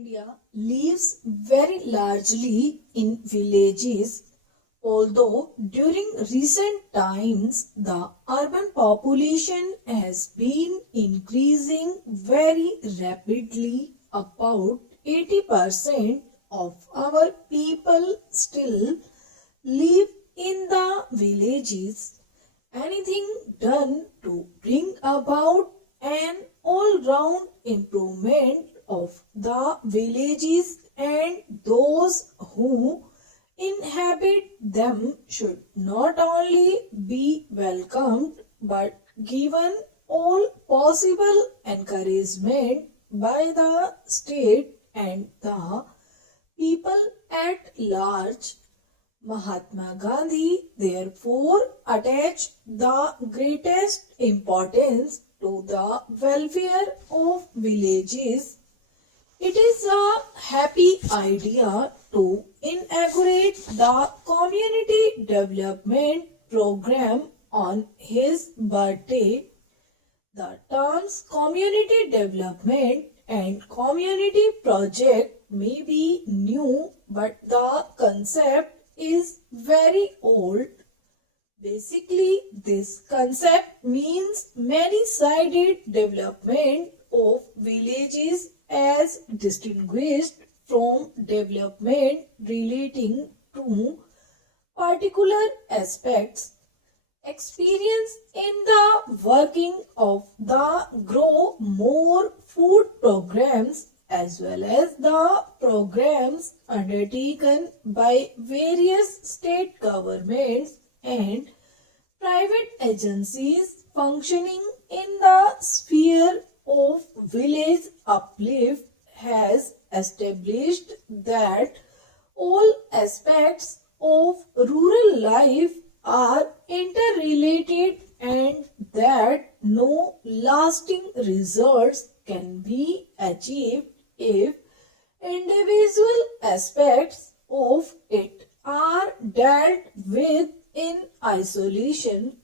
India lives very largely in villages, although during recent times the urban population has been increasing very rapidly. About 80% of our people still live in the villages. Anything done to bring about an all round improvement of the villages and those who inhabit them should not only be welcomed but given all possible encouragement by the state and the people at large. Mahatma Gandhi therefore attached the greatest importance to the welfare of villages. It is a happy idea to inaugurate the community development program on his birthday. The terms community development and community project may be new, but the concept is very old. Basically, this concept means many-sided development of villages as distinguished from development relating to particular aspects. Experience in the working of the Grow More Food programs as well as the programs undertaken by various state governments and private agencies functioning in the sphere of village uplift has established that all aspects of rural life are interrelated and that no lasting results can be achieved if individual aspects of it are dealt with in isolation.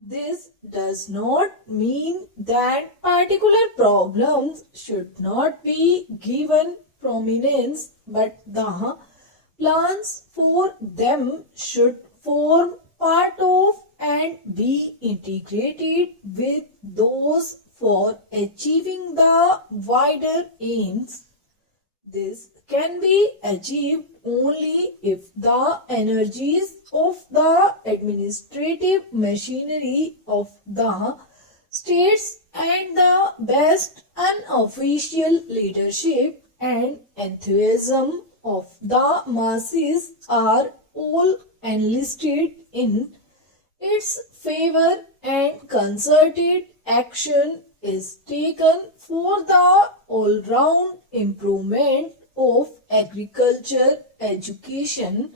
This does not mean that particular problems should not be given prominence, but the plans for them should form part of and be integrated with those for achieving the wider aims. This can be achieved only if the energies of the administrative machinery of the states and the best unofficial leadership and enthusiasm of the masses are all enlisted in its favor and concerted action is taken for the all-round improvement of agriculture, education,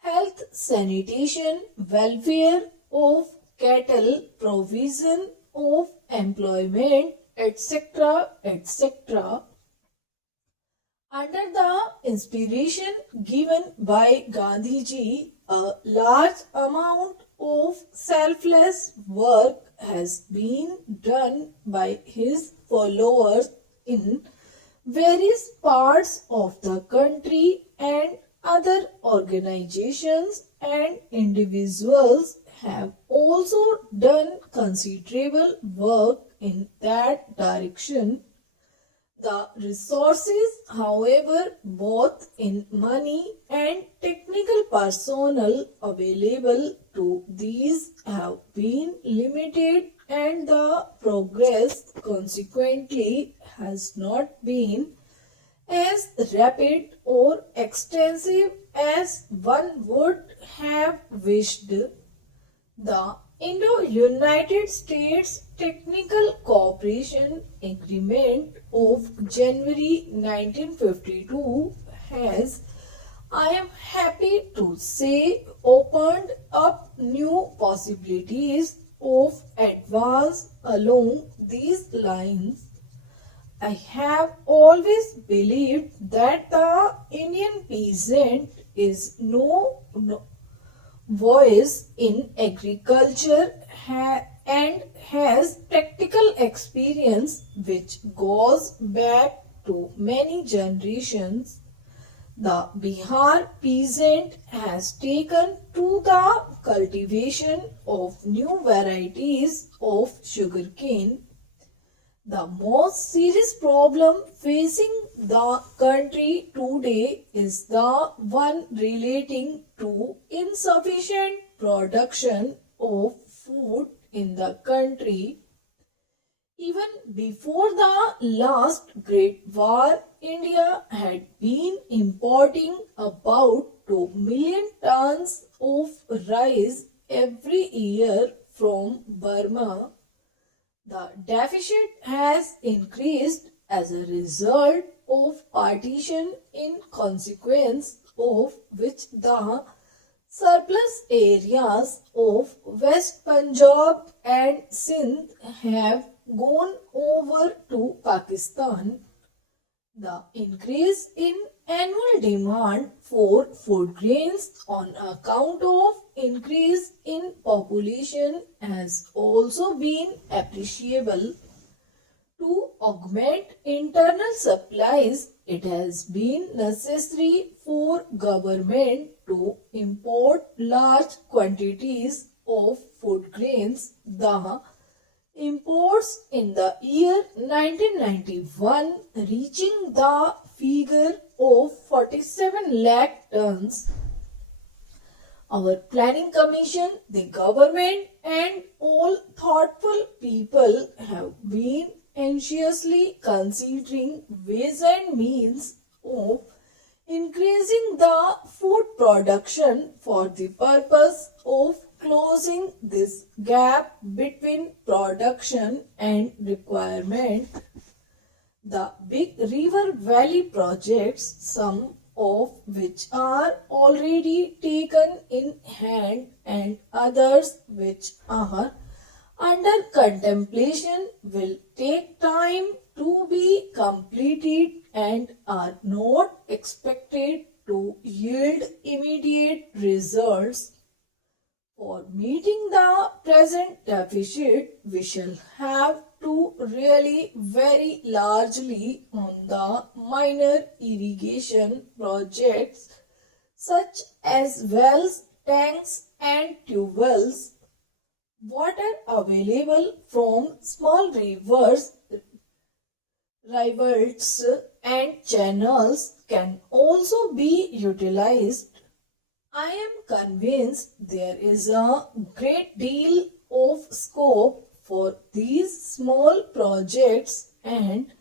health, sanitation, welfare of cattle, provision of employment, etc., etc. Under the inspiration given by Gandhiji, a large amount of selfless work has been done by his followers in various parts of the country, and other organizations and individuals have also done considerable work in that direction. The resources, however, both in money and technical personnel available to these have been limited, and the progress consequently has not been as rapid or extensive as one would have wished. The Indo-United States Technical Cooperation Agreement of January 1952 has, I am happy to say, opened up new possibilities of advance along these lines. I have always believed that the Indian peasant is no voice in agriculture and has practical experience which goes back to many generations, the Bihar peasant has taken to the cultivation of new varieties of sugarcane. The most serious problem facing the country today is the one relating to insufficient production of food in the country. Even before the last Great War, India had been importing about 2 million tons of rice every year from Burma. The deficit has increased as a result of partition, in consequence of which the surplus areas of West Punjab and Sindh have gone over to Pakistan. The increase in annual demand for food grains on account of increase in population has also been appreciable. To augment internal supplies, it has been necessary for government to import large quantities of food grains. The imports in the year 1991 reaching the figure of 47 lakh tons. Our planning commission, the government and all thoughtful people have been anxiously considering ways and means of increasing the food production for the purpose of closing this gap between production and requirement. The big river valley projects, some of which are already taken in hand and others which are under contemplation, will take time to be completed and are not expected to yield immediate results. For meeting the present deficit, we shall have to rely very largely on the minor irrigation projects such as wells, tanks and tube wells. Water available from small rivers, rivulets and channels can also be utilized. I am convinced there is a great deal of scope for these small projects, and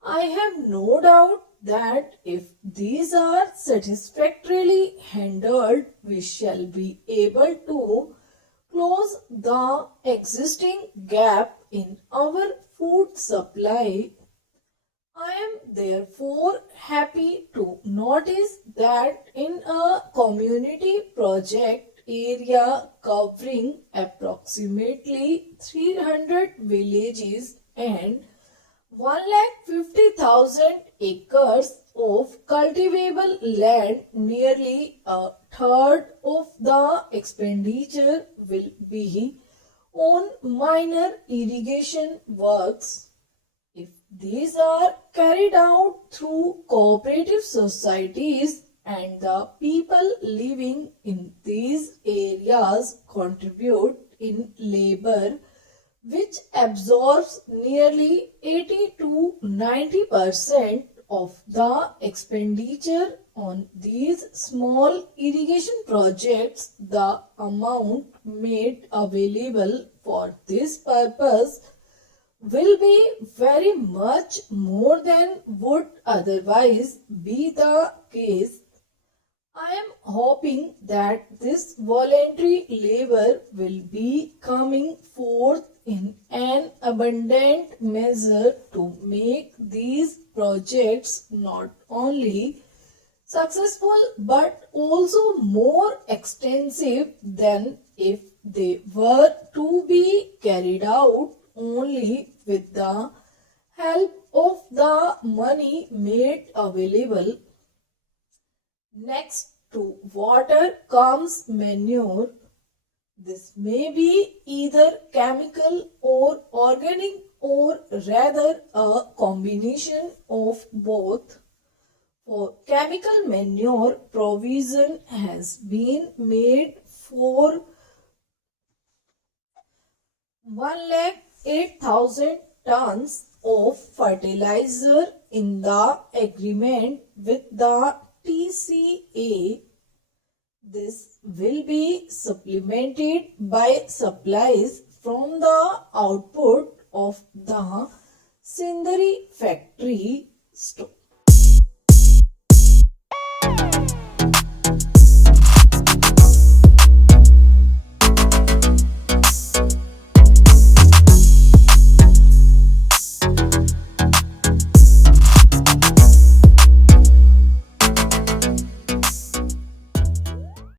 I have no doubt that if these are satisfactorily handled, we shall be able to close the existing gap in our food supply. I am therefore happy to notice that in a community project area covering approximately 300 villages and 1,50,000 acres of cultivable land, nearly a third of the expenditure will be on minor irrigation works. If these are carried out through cooperative societies and the people living in these areas contribute in labor, which absorbs nearly 80 to 90% of the expenditure on these small irrigation projects, the amount made available for this purpose will be very much more than would otherwise be the case. I am hoping that this voluntary labor will be coming forth in an abundant measure to make these projects not only successful but also more extensive than if they were to be carried out only with the help of the money made available. Next to water comes manure. This may be either chemical or organic or rather a combination of both. For chemical manure provision has been made for 108,000 tons of fertilizer in the agreement with the TCA. This will be supplemented by supplies from the output of the Sindri factory store.